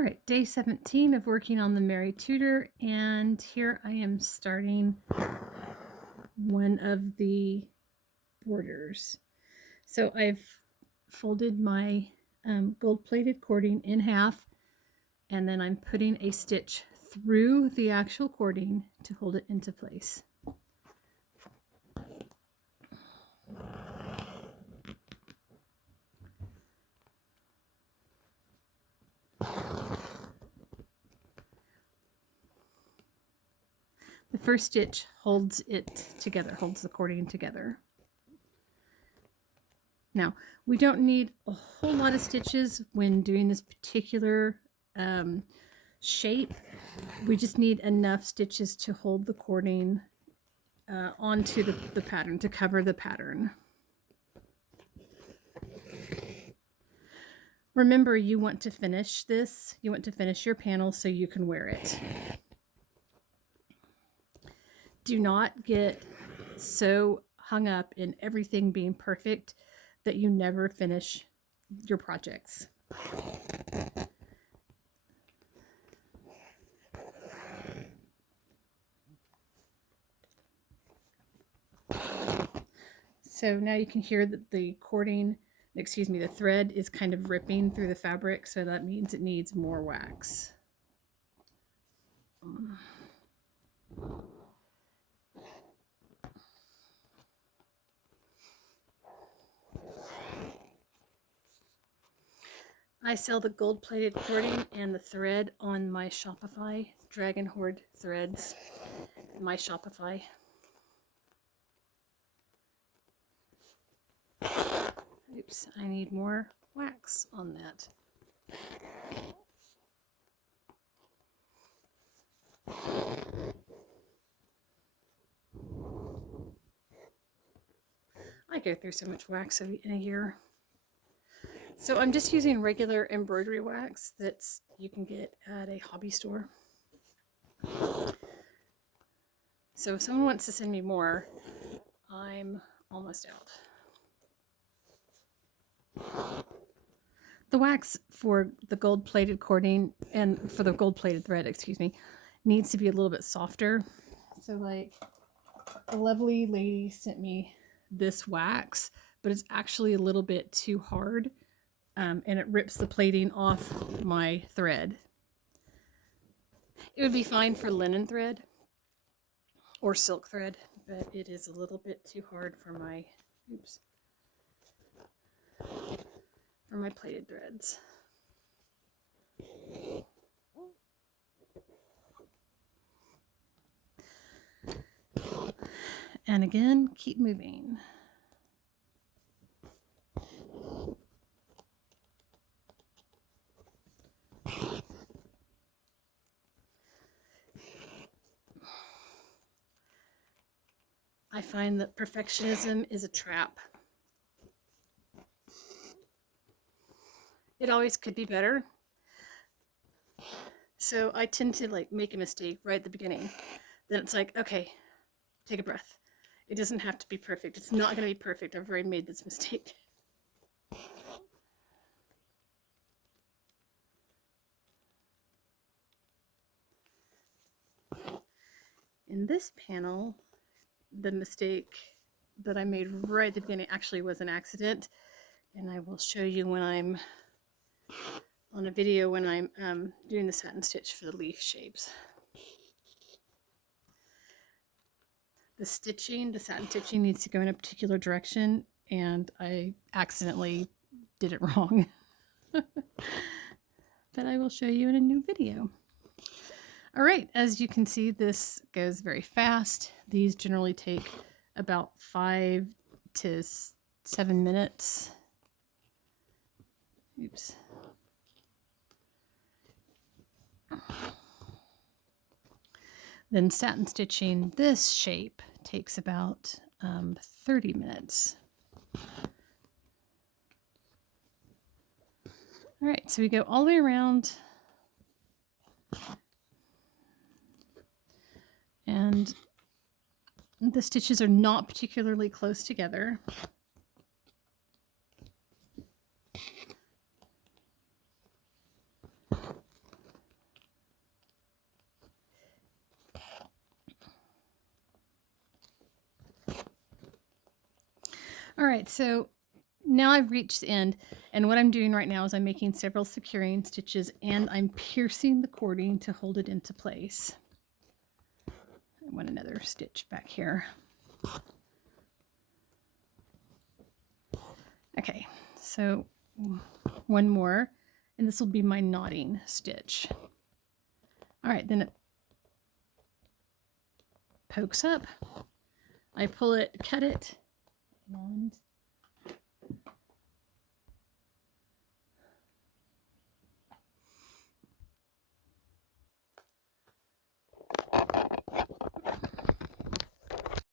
All right, day 17 of working on the Mary Tudor, and here I am starting one of the borders. So I've folded my gold-plated cording in half, and then I'm putting a stitch through the actual cording to hold it into place. The first stitch holds it together, holds the cording together. Now, we don't need a whole lot of stitches when doing this particular shape. We just need enough stitches to hold the cording onto the pattern, to cover the pattern. Remember, you want to finish this. You want to finish your panel so you can wear it. Do not get so hung up in everything being perfect that you never finish your projects. So now you can hear that the cording, the thread is kind of ripping through the fabric, so that means it needs more wax. I sell the gold-plated cording and the thread on my Shopify, Dragon Horde Threads, my Shopify. Oops, I need more wax on that. I go through so much wax in a year. So I'm just using regular embroidery wax that you can get at a hobby store. So if someone wants to send me more, I'm almost out. The wax for the gold-plated cording and for the gold-plated thread, needs to be a little bit softer. So like a lovely lady sent me this wax, but it's actually a little bit too hard. And it rips the plating off my thread. It would be fine for linen thread or silk thread, but it is a little bit too hard for my, for my plated threads. And again, keep moving. I find that perfectionism is a trap. It always could be better. So I tend to like make a mistake right at the beginning. Then it's like, okay, take a breath. It doesn't have to be perfect. It's not going to be perfect. I've already made this mistake. In this panel, the mistake that I made right at the beginning actually was an accident, and I will show you when I'm on a video when I'm doing the satin stitch for the leaf shapes. The satin stitching needs to go in a particular direction, and I accidentally did it wrong. But I will show you in a new video. All right, as you can see, this goes very fast. These generally take about 5 to 7 minutes. Oops. Then satin stitching this shape takes about 30 minutes. All right, so we go all the way around. And the stitches are not particularly close together. All right, so now I've reached the end, and what I'm doing right now is I'm making several securing stitches and I'm piercing the cording to hold it into place. I want another stitch back here. Okay, so one more, and this will be my knotting stitch. All right, then it pokes up. I pull it, cut it, and